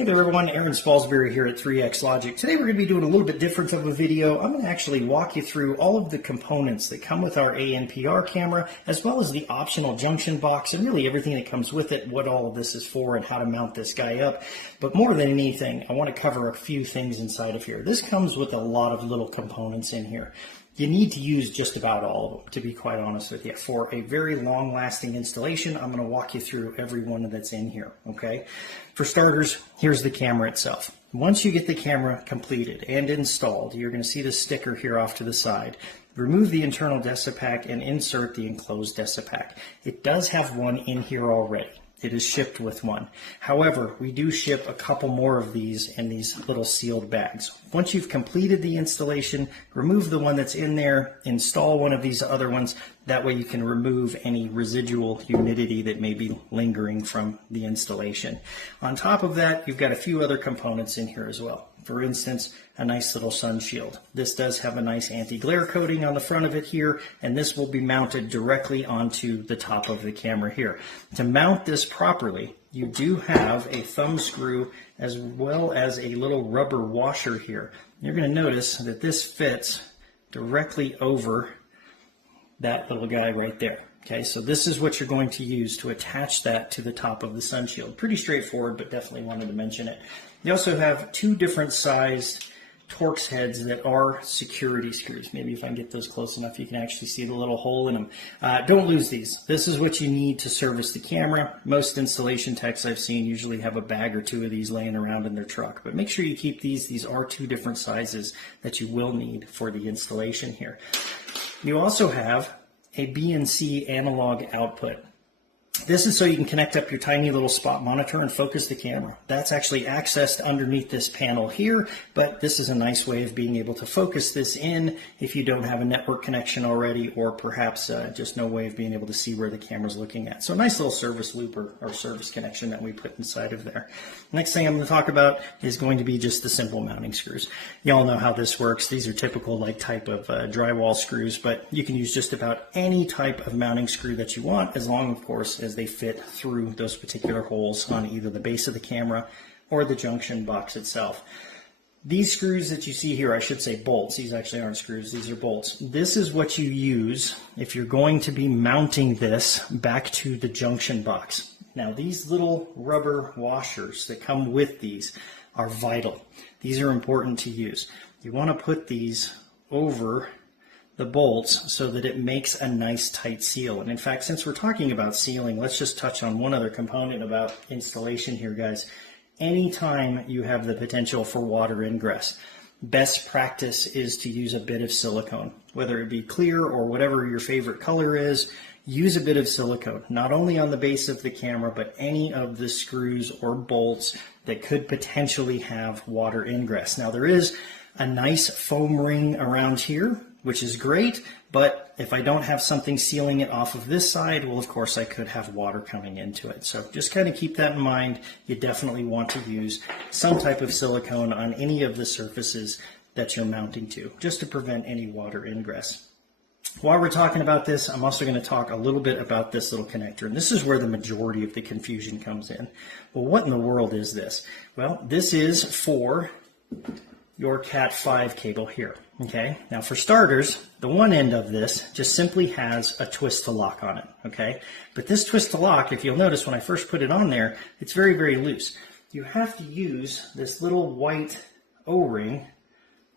Hey there everyone, Erron Spalsbury here at 3xLOGIC. Today we're going to be doing a little bit different of a video. I'm going to actually walk you through all of the components that come with our ANPR camera, as well as the optional junction box and really everything that comes with it, what all of this is for and how to mount this guy up. But more than anything, I want to cover a few things inside of here. This comes with a lot of little components in here. You need to use just about all of them, to be quite honest with you. For a very long-lasting installation, I'm going to walk you through every one that's in here, okay? For starters, here's the camera itself. Once you get the camera completed and installed, you're going to see the sticker here off to the side. Remove the internal Desiccant and insert the enclosed Desiccant. It does have one in here already. It is shipped with one. However, we do ship a couple more of these in these little sealed bags. Once you've completed the installation, remove the one that's in there, install one of these other ones. That way you can remove any residual humidity that may be lingering from the installation. On top of that, you've got a few other components in here as well. For instance, a nice little sun shield. This does have a nice anti-glare coating on the front of it here, and this will be mounted directly onto the top of the camera here. To mount this properly, you do have a thumb screw as well as a little rubber washer here. You're going to notice that this fits directly over that little guy right there. Okay, so this is what you're going to use to attach that to the top of the sun shield. Pretty straightforward, but definitely wanted to mention it. You also have two different sized Torx heads that are security screws. Maybe if I can get those close enough, you can actually see the little hole in them. Don't lose these. This is what you need to service the camera. Most installation techs I've seen usually have a bag or two of these laying around in their truck. But make sure you keep these. These are two different sizes that you will need for the installation here. You also have a BNC analog output. This is so you can connect up your tiny little spot monitor and focus the camera. That's actually accessed underneath this panel here, but this is a nice way of being able to focus this in if you don't have a network connection already, or perhaps just no way of being able to see where the camera's looking at. So a nice little service loop or service connection that we put inside of there. Next thing I'm going to talk about is going to be just the simple mounting screws. You all know how this works. These are typical type of drywall screws, but you can use just about any type of mounting screw that you want, as long, of course, as they fit through those particular holes on either the base of the camera or the junction box itself. These screws that you see here, I should say bolts, these actually aren't screws, these are bolts. This is what you use if you're going to be mounting this back to the junction box. Now these little rubber washers that come with these are vital. These are important to use. You want to put these over the bolts so that it makes a nice tight seal. And in fact, since we're talking about sealing, let's just touch on one other component about installation here, guys. Anytime you have the potential for water ingress, best practice is to use a bit of silicone, whether it be clear or whatever your favorite color is. Use a bit of silicone, not only on the base of the camera, but any of the screws or bolts that could potentially have water ingress. Now there is a nice foam ring around here, which is great, but if I don't have something sealing it off of this side, well, of course, I could have water coming into it. So just kind of keep that in mind. You definitely want to use some type of silicone on any of the surfaces that you're mounting to, just to prevent any water ingress. While we're talking about this, I'm also going to talk a little bit about this little connector, and this is where the majority of the confusion comes in. Well, what in the world is this? Well, this is for your Cat 5 cable here. Okay, now for starters, the one end of this just simply has a twist to lock on it. Okay, but this twist to lock, if you'll notice when I first put it on there, it's very, very loose. You have to use this little white O-ring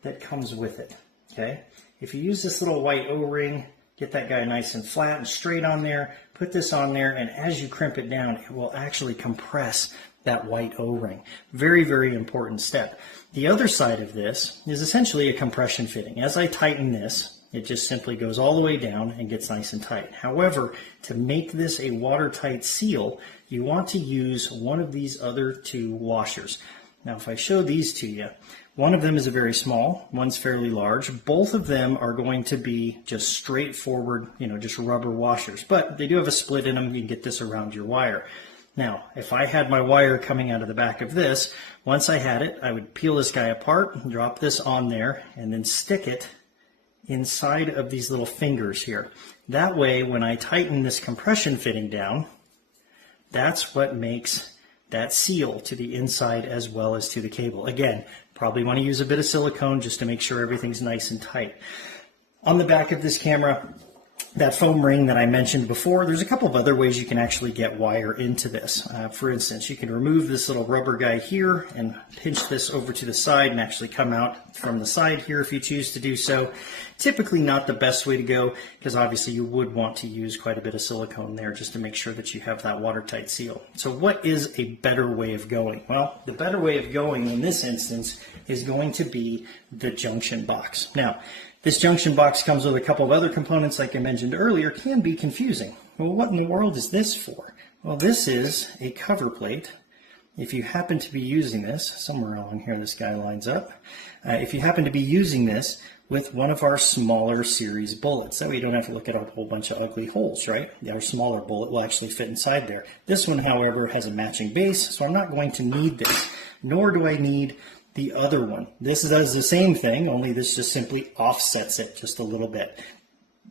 that comes with it. Okay, if you use this little white O-ring, get that guy nice and flat and straight on there, put this on there, and as you crimp it down, it will actually compress that white O-ring. Very, very important step. The other side of this is essentially a compression fitting. As I tighten this, it just simply goes all the way down and gets nice and tight. However, to make this a watertight seal, you want to use one of these other two washers. Now, if I show these to you, one of them is a very small, one's fairly large. Both of them are going to be just straightforward, just rubber washers, but they do have a split in them. You can get this around your wire. Now, if I had my wire coming out of the back of this, once I had it, I would peel this guy apart, drop this on there, and then stick it inside of these little fingers here. That way, when I tighten this compression fitting down, that's what makes that seal to the inside as well as to the cable. Again, probably want to use a bit of silicone just to make sure everything's nice and tight. On the back of this camera, that foam ring that I mentioned before, there's a couple of other ways you can actually get wire into this. For instance, you can remove this little rubber guy here and pinch this over to the side and actually come out from the side here if you choose to do so. Typically not the best way to go, because obviously you would want to use quite a bit of silicone there just to make sure that you have that watertight seal. So what is a better way of going? Well, the better way of going in this instance is going to be the junction box. Now, this junction box comes with a couple of other components, like I mentioned earlier, can be confusing. Well, what in the world is this for? Well, this is a cover plate. If you happen to be using this, somewhere along here this guy lines up, if you happen to be using this with one of our smaller series bullets, that way you don't have to look at a whole bunch of ugly holes, right? Our smaller bullet will actually fit inside there. This one, however, has a matching base, so I'm not going to need this, nor do I need the other one. This does the same thing, only this just simply offsets it just a little bit.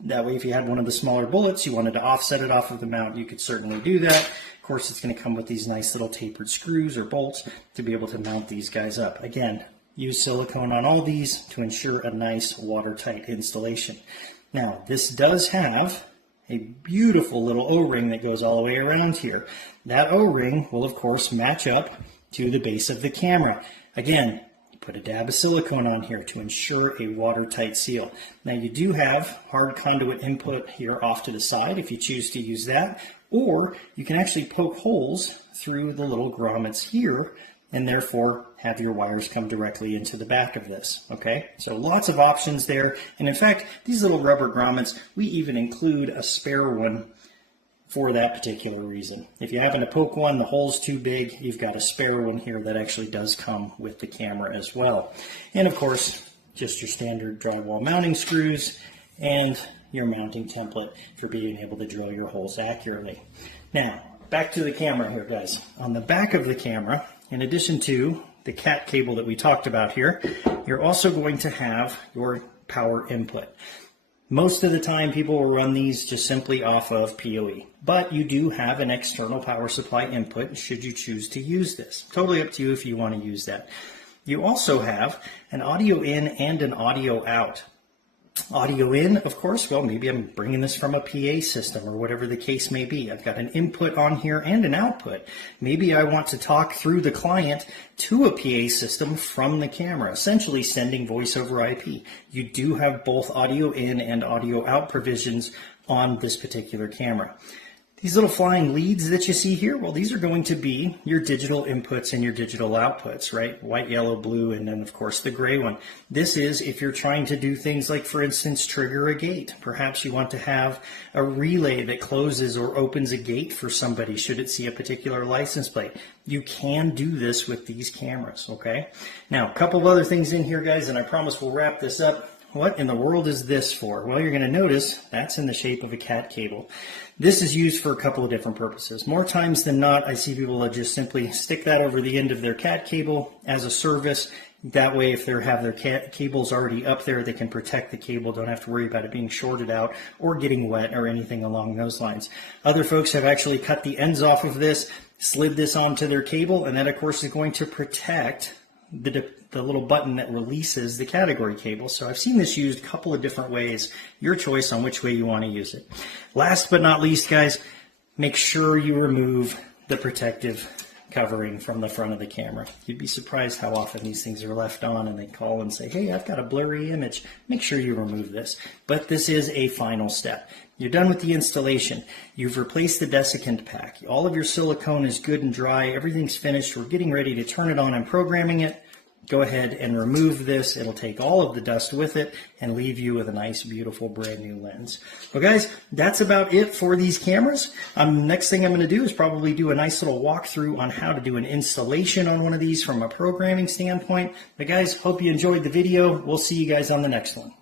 That way, if you had one of the smaller bullets, you wanted to offset it off of the mount, you could certainly do that. Of course, it's going to come with these nice little tapered screws or bolts to be able to mount these guys up. Again, use silicone on all these to ensure a nice watertight installation. Now, this does have a beautiful little O-ring that goes all the way around here. That O-ring will, of course, match up to the base of the camera. Again, put a dab of silicone on here to ensure a watertight seal. Now you do have hard conduit input here off to the side if you choose to use that, or you can actually poke holes through the little grommets here and therefore have your wires come directly into the back of this, okay? So lots of options there, and in fact, these little rubber grommets, we even include a spare one for that particular reason. If you happen to poke one, the hole's too big, you've got a spare one here that actually does come with the camera as well. And of course, just your standard drywall mounting screws and your mounting template for being able to drill your holes accurately. Now, back to the camera here, guys. On the back of the camera, in addition to the cat cable that we talked about here, you're also going to have your power input. Most of the time, people will run these just simply off of PoE, but you do have an external power supply input should you choose to use this. Totally up to you if you want to use that. You also have an audio in and an audio out. Audio in, of course, well, maybe I'm bringing this from a PA system or whatever the case may be. I've got an input on here and an output. Maybe I want to talk through the client to a PA system from the camera, essentially sending voice over IP. You do have both audio in and audio out provisions on this particular camera. These little flying leads that you see here, well, these are going to be your digital inputs and your digital outputs, right? White, yellow, blue, and then, of course, the gray one. This is if you're trying to do things like, for instance, trigger a gate. Perhaps you want to have a relay that closes or opens a gate for somebody should it see a particular license plate. You can do this with these cameras, okay? Now, a couple of other things in here, guys, and I promise we'll wrap this up. What in the world is this for? Well, you're going to notice that's in the shape of a cat cable. This is used for a couple of different purposes. More times than not, I see people that just simply stick that over the end of their cat cable as a service. That way, if they have their cables already up there, they can protect the cable, don't have to worry about it being shorted out or getting wet or anything along those lines. Other folks have actually cut the ends off of this, slid this onto their cable, and that, of course, is going to protect the little button that releases the category cable. So I've seen this used a couple of different ways. Your choice on which way you want to use it. Last but not least, guys, make sure you remove the protective covering from the front of the camera. You'd be surprised how often these things are left on and they call and say, hey, I've got a blurry image. Make sure you remove this. But this is a final step. You're done with the installation. You've replaced the desiccant pack. All of your silicone is good and dry. Everything's finished. We're getting ready to turn it on and programming it. Go ahead and remove this. It'll take all of the dust with it and leave you with a nice, beautiful, brand new lens. Well, guys, that's about it for these cameras. Next thing I'm going to do is probably do a nice little walkthrough on how to do an installation on one of these from a programming standpoint. But guys, hope you enjoyed the video. We'll see you guys on the next one.